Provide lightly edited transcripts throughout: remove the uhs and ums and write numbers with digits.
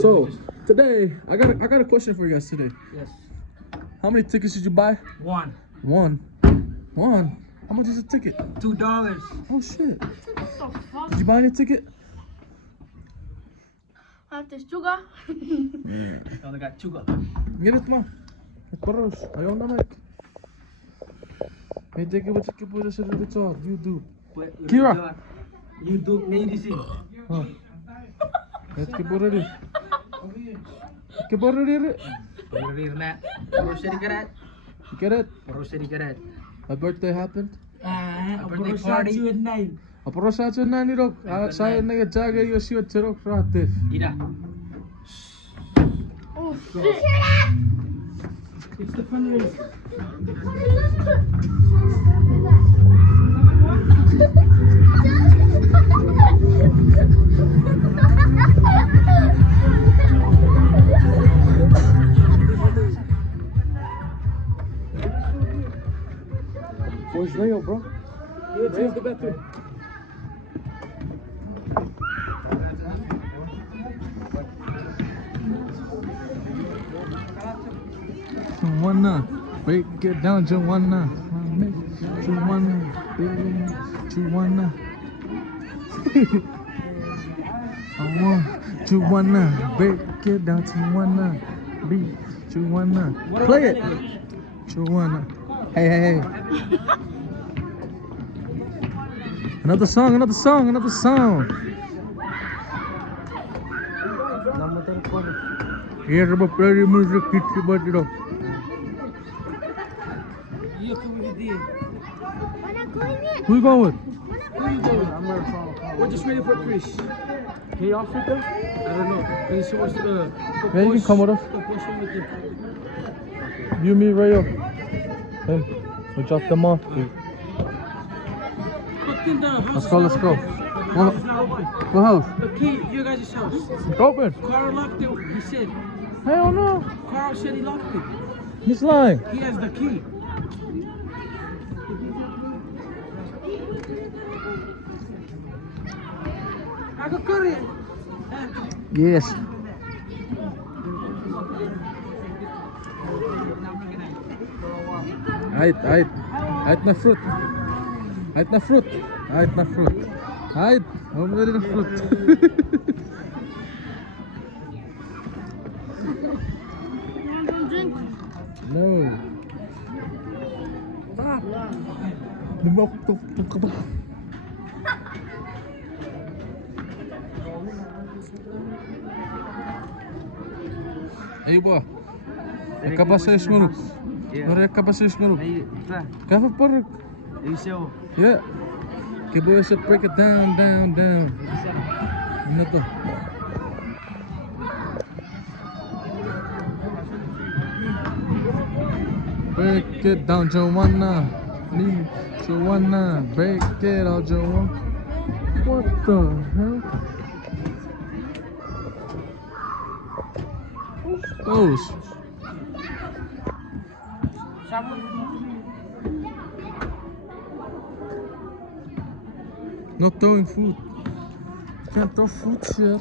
So today, I got a question for you guys today. Yes. How many tickets did you buy? One. One. How much is a ticket? $2. Oh shit. Did you buy any ticket? Have this sugar. I only got sugar. Give it man. Porros. Ayaw na mic. May ticket what you put us in the top. You do. Kira. YouTube ADC. Huh. Let's keep it ready. Keep it ready. Grocery karat. You get it? Grocery karat. My birthday happened. Birthday party. Apa rasa aja nani dok? Saya nega jaga yo siwa cerok kreatif. Tidak. Oh shit. It's the fundraiser. Where's Rayo, bro? Here's the bathroom. Joanna, break it down, Joanna. Joanna, baby, Joanna. I want Joanna, break it down, Joanna. Be Joanna. Play it, Joanna. Hey. Another song. Here about play music, kids about it. Who you going with? We're just waiting for Chris. Can you outfit them? I don't know. He's supposed to Yeah, you can come with us. You, me, Rayo. Him. We drop them off. Let's go. What house? The key, your guys' house. It's open. Carl locked it, he said. Hell no. Carl said he locked it. He's lying. He has the key. I could cut it. Yes. Ait na fruit. Over there na fruit. Want to drink? No. Hey boy. Acaba sa ismuruk. Nore acaba sa ismuruk. Kafa poruk. Isso. Yeah. Kibo should break it down. Ano to? Break it down, Joanna. Leave Joanna. Break it out, Joanna. What the hell? Those. Not throwing food. Can't throw food, chef.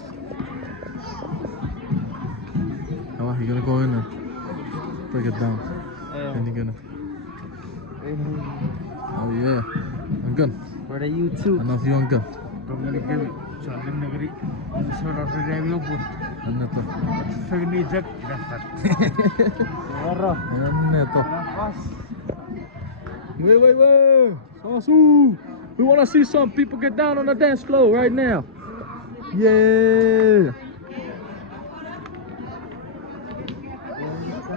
Oh, you're gonna go in and break it down. Then you're gonna. Oh yeah, I'm good. For the YouTube. I know if you want good. Ano to? Ano to? Wait. Sasu! We want to see some people get down on the dance floor right now. Yeah.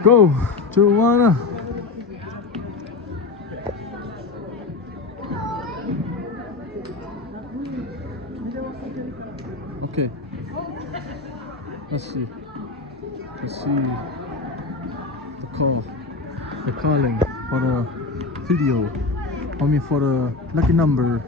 Go, Joanna. Okay. Let's see the call. The calling for the video. For the lucky number.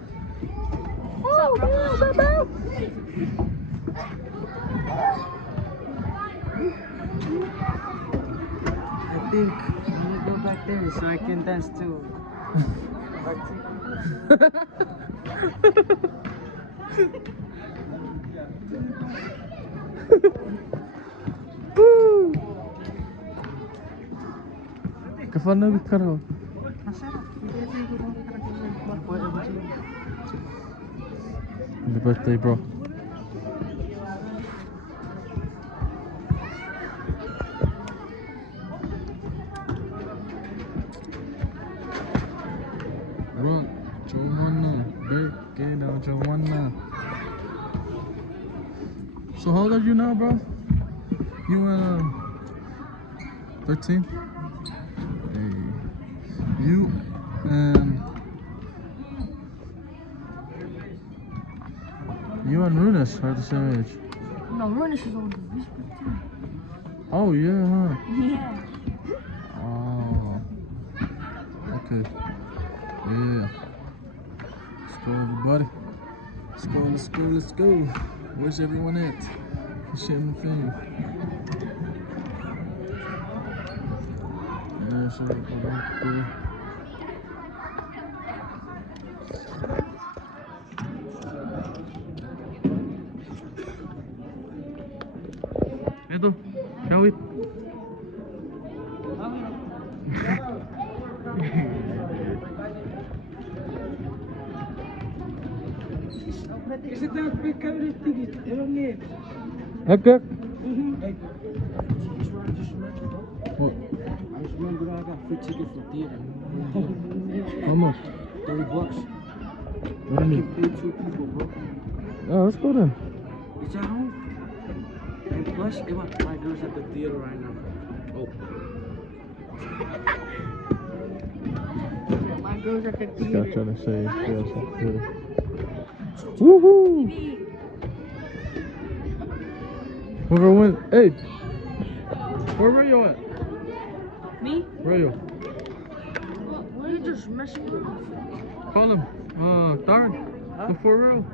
I think I'm gonna go back there so I can dance too. Kafana bi karo. Happy birthday, bro. Rock, Joanna, birthday now, Joanna. So how old are you now, bro? You 13? Hey. You and Runis are the same age. No, Runis is older. He's 15. Oh yeah, huh? Yeah. Oh. Okay. Yeah. Let's go, everybody. Let's go, let's go, let's go. Where's everyone at? Shit in the thing. Yeah, so right there. Edo, shall we? Okay. What? I just remember I got free ticket for theater. How much? $30. What do you I mean? can pay 2 people, bro. Oh, let's go then. It's at home. And plus, my girl's at the theater right now. Oh. My girl's at the This guy theater. trying to say he feels so good. Woohoo! Whoever wins. Hey! Where Rayo at? Me? Rayo. Why you just messing with me? Call him. Darren. The 4-row.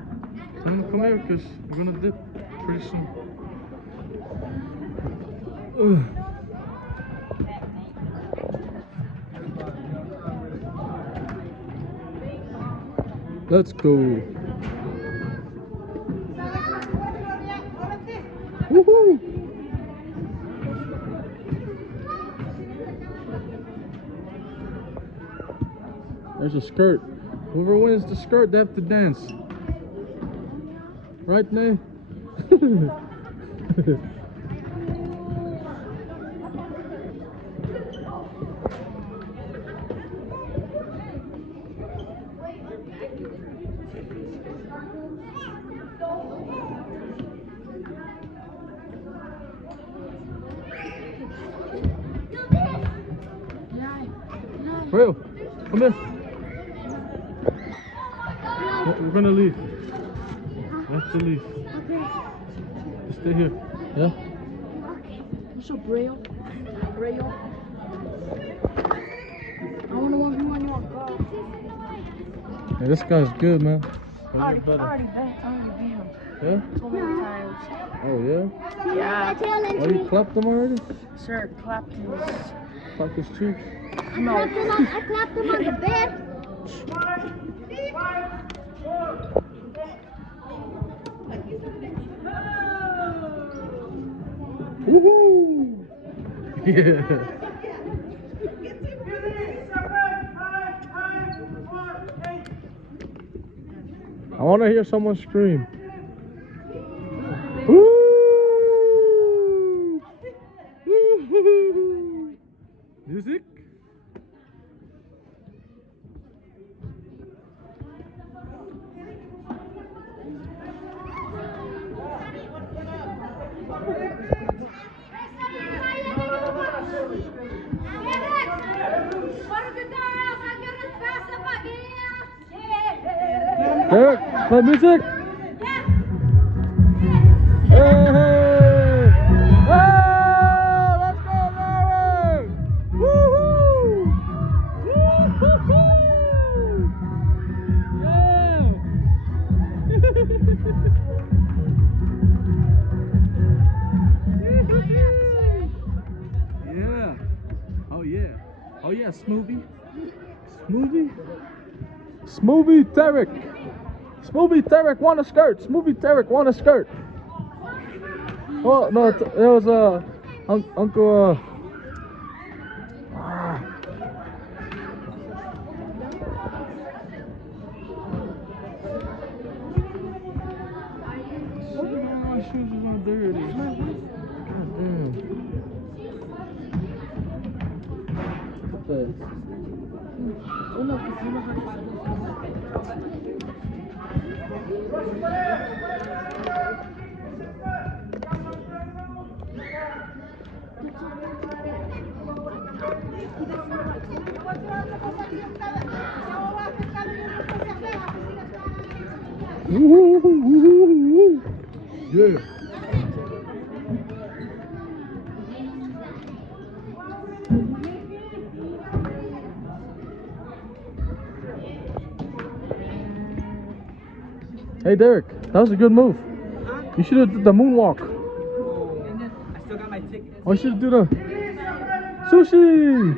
Tell him to come here because we're gonna dip pretty soon. Ugh. Let's go. Woohoo! There's a skirt. Whoever wins the skirt, they have to dance. Right, Nay? Rayo, come here. We're gonna leave. We have to leave. Okay. Just stay here. Yeah? What's up, Rayo? Rayo? I wanna 1v1 you on God. Hey, this guy's good, man. I already beat him Yeah? so many times. Oh, yeah? Yeah. Oh, you clapped him already? Sir, clapped his... Clap his cheeks. No. I clapped him on the bed. Woohoo! Yeah. I want to hear someone scream. Woo! Woo-hoo-hoo. Music? Derek, play music. Hey, hey. Oh, let's go, Derek. Woohoo! Woo-hoo-hoo. Yeah. Yeah. Oh yeah. Oh yeah, Smoothie. Smoothie. Smoothie Derek. Smoothie Derek want a skirt. Smoothie Derek want a skirt. Oh no, it was Uncle Uno que sí mejor. Yeah. Hey Derek, that was a good move. You should have did the moonwalk. I still got my ticket. Oh, you should do the sushi.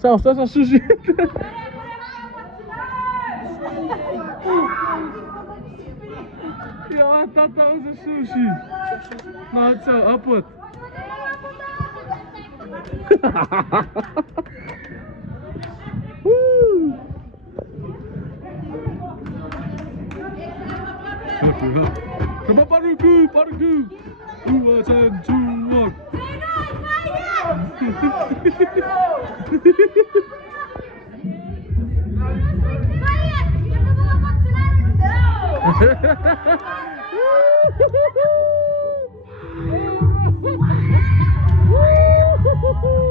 South, that's not sushi. Yo, I thought that was a sushi. No, it's a upward. Woo! Come on, Barugu, Barugu. 2, 10, 2, 1. Woo!